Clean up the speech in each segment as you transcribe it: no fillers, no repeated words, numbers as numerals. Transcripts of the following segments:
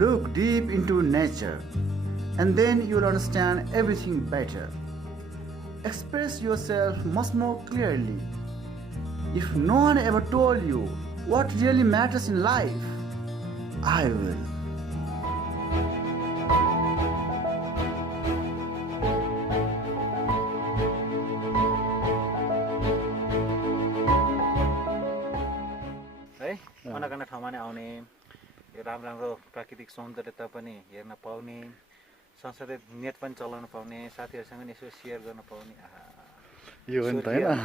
Look deep into nature, and then you'll understand everything better. Express yourself much more clearly. If no one ever told you what really matters in life, I will. है अनकन ठाउँमा नै आउने यो राम्रो प्राकृतिक सौन्दर्यता पनि हेर्न पाउने संसारै नेट पनि चलाउन पाउने साथीहरुसँग नि यसो शेयर गर्न पाउने यो हो नि त हैन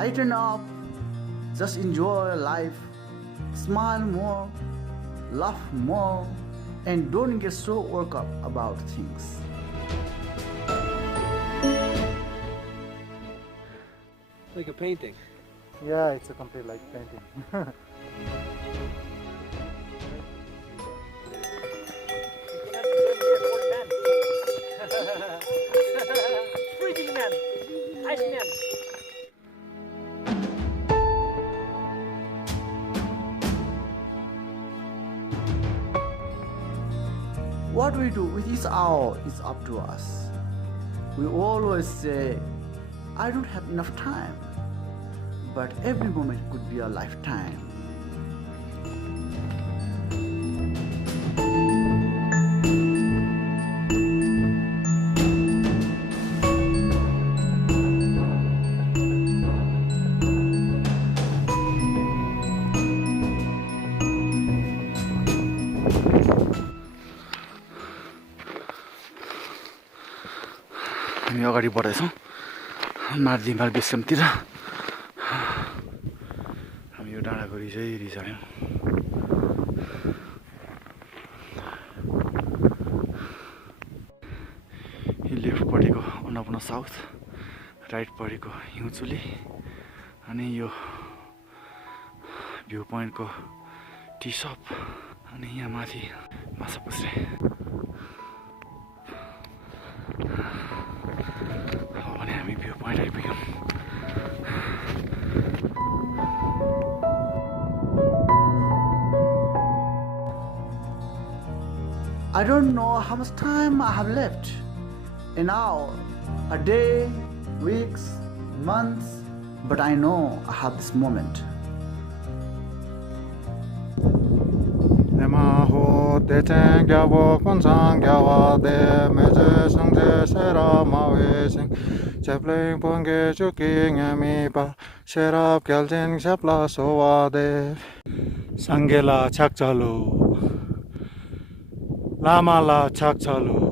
Lighten up, just enjoy life, smile more, laugh more, and don't get so worked up about things. Like a painting. Yeah, it's a complete like painting. Freezing man, ice man. What we do with each hour is up to us. We always say, I don't have enough time, but every moment could be a lifetime. हामी अगाडि बढ्दैछौँ मार्दी हिमाल base क्याम्पतिर हामी यो डाँडाको रिसायौँ यो लेफ्टपट्टिको Annapurna south राइटपट्टिको हिउँचुली अनि यो view पोइन्टको T shop अनि यहाँ माथि Machhapuchhre I don't know how much time I have left. An hour, a day, weeks, months, but I know I have this moment. Sangela chakchalu Lamala chakchalu